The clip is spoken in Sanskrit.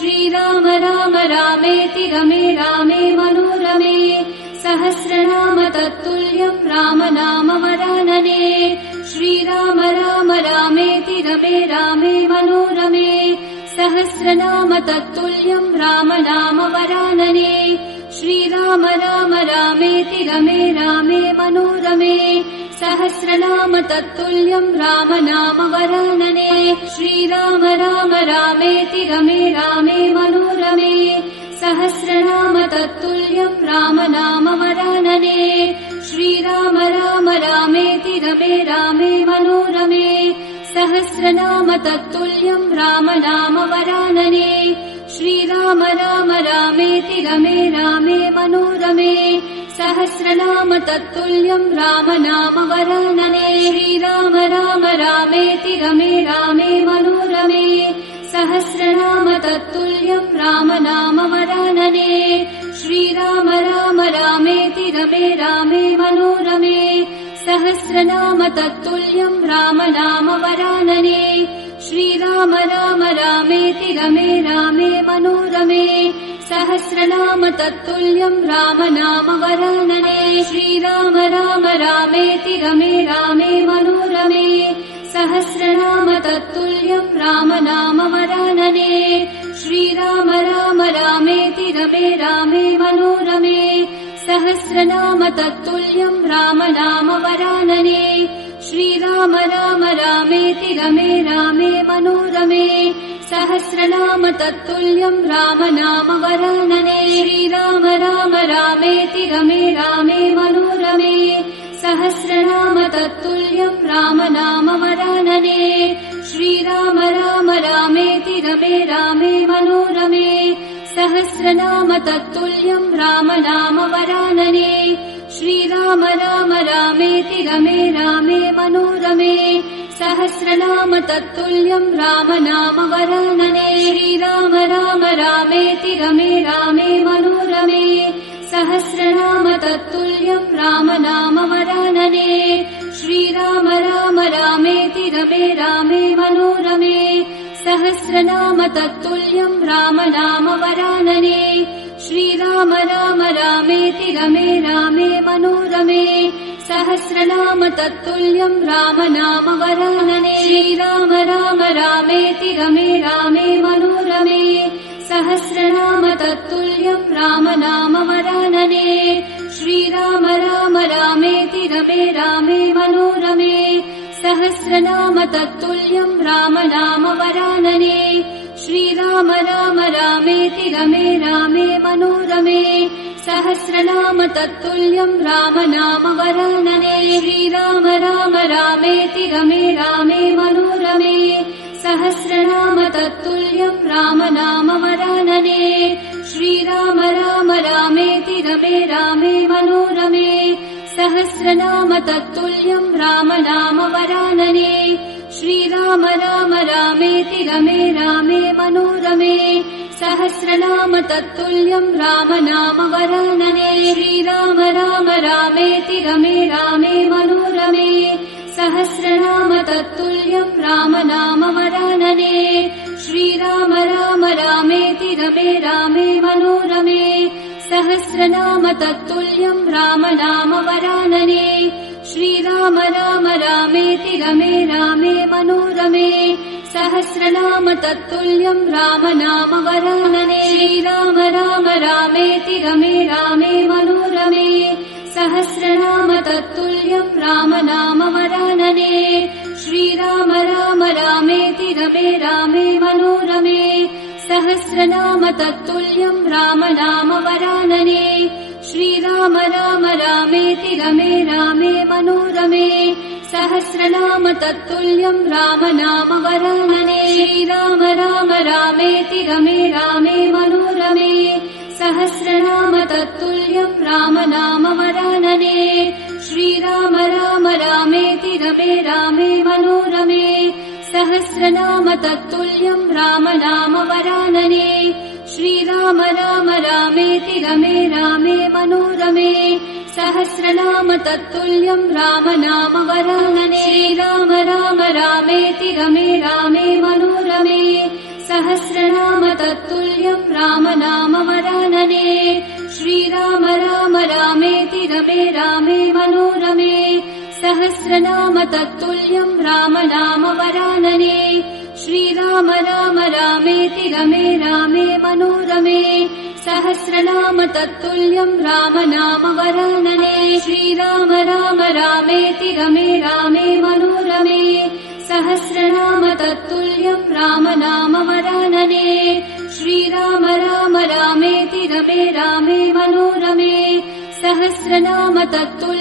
श्रीराम राम रामेति रमे रामे मनोरमे सहस्रनाम तत्तुल्यं राम नाम वरानने श्रीराम राम रामेति रमे रामे मनोरमे सहस्रनाम तत्तुल्यं राम नाम वरानने श्रीराम राम रामेति रमे रामे मनोरमे सहस्रनाम तत्तुल्यं राम नाम वरानने श्रीराम राम रामेति रमे रामे मनोरमे सहस्रनाम तत्तुल्यं राम नाम वरानने श्रीराम राम रामेति रमे रामे मनोरमे सहस्रनाम तत्तुल्यं राम नाम वरानने श्रीराम राम रामेति रमे रामे मनोरमे सहस्रनाम तत्तुल्यं राम नाम वरानने श्रीराम राम रामेति रमे रामे मनोरमे सहस्रनाम तत्तुल्यं राम नाम वरानने श्रीराम राम रामेति रमे रामे मनोरमे सहस्रनाम तत्तुल्यं राम नाम वरानने श्रीराम राम रामेति रमे रामे मनोरमे सहस्रनाम तत्तुल्यं राम नाम वरानने श्रीराम राम रामेति रमे रामे मनोरमे सहस्रनाम तत्तुल्यं राम नाम वरानने श्रीराम राम रामेति रमे रामे मनोरमे सहस्रनाम तत्तुल्यं राम नाम वरानने श्रीराम राम रामेति रमे रामे मनोरमे सहस्रनाम तत्तुल्यं राम नाम वरानने श्रीराम राम रामेति रमे रामे मनोरमे सहस्रनाम तत्तुल्यं राम नाम वरानने श्रीराम राम रामेति रमे रामे मनोरमे सहस्रनाम तत्तुल्यं राम नाम वरानने श्रीराम राम रामेति रमे रामे मनोरमे सहस्रनाम तत्तुल्यं राम नाम वरानने श्रीराम राम रामेति रमे रामे मनोरमे सहस्रनाम तत्तुल्यं राम नाम वरानने श्रीराम राम रामेति रमे रामे मनोरमे सहस्रनाम तत्तुल्यं राम नाम वरानने श्रीराम राम रामेति रमे रामे मनोरमे सहस्रनाम तत्तुल्यं राम नाम वरानने श्रीराम राम रामेति रमे रामे मनोरमे सहस्रनाम तत्तुल्यं राम नाम वरानने श्रीराम राम रामेति रमे रामे मनोरमे सहस्रनाम तत्तुल्यं राम नाम वरानने श्रीराम राम रामेति रमे रामे मनोरमे सहस्रनाम तत्तुल्यं राम नाम वरानने श्रीराम राम रामेति रमे रामे मनोरमे सहस्रनाम तत्तुल्यं राम नाम वरानने श्रीराम राम रामेति रमे रामे मनोरमे सहस्रनाम तत्तुल्यं राम नाम वरानने श्रीराम राम रामेति रमे रामे मनोरमे सहस्रनाम तत्तुल्यं राम नाम वरानने श्रीराम राम रामेति रमे रामे मनोरमे सहस्रनाम तत्तुल्यं राम नाम वरानने श्रीराम राम रामेति रमे रामे मनोरमे सहस्रनाम तत्तुल्यं राम नाम वरानने श्रीराम राम रामेति रमे रामे मनोरमे सहस्रनाम तत्तुल्यं राम नाम वरानने श्रीराम राम रामेति रमे रामे मनोरमे सहस्रनाम तत्तुल्यं राम नाम वरानने श्रीराम राम रामेति रमे रामे मनोरमे सहस्रनाम तत्तुल्यं राम नाम वरानने श्रीराम राम रामेति रमे रामे मनोरमे सहस्रनाम तत्तुल्यं राम नाम वरानने श्रीराम राम रामेति रमे रामे मनोरमे सहस्रनाम तत्तुल्यं राम नाम वरानने श्रीराम राम रामेति रमे रामे मनोरमे सहस्रनाम तत्तुल्यं राम नाम वरानने श्रीराम राम रामेति रमे रामे मनोरमे सहस्रनाम तत्तुल्यं राम नाम वरानने श्रीराम राम रामेति रमे रामे मनोरमे सहस्रनाम तत्तुल्यं राम नाम वरानने श्रीराम राम रामेति रमे रामे मनोरमे सहस्रनाम तत्तुल्यं राम नाम वरानने श्रीराम राम रामेति रमे रामे मनोरमे सहस्रनाम तत्तुल्यं राम नाम वरानने श्रीराम राम रामेति रमे रामे मनोरमे सहस्रनाम तत्तुल्यं राम नाम वरानने श्रीराम राम रामेति रमे रामे मनोरमे सहस्रनाम तत्तुल्यं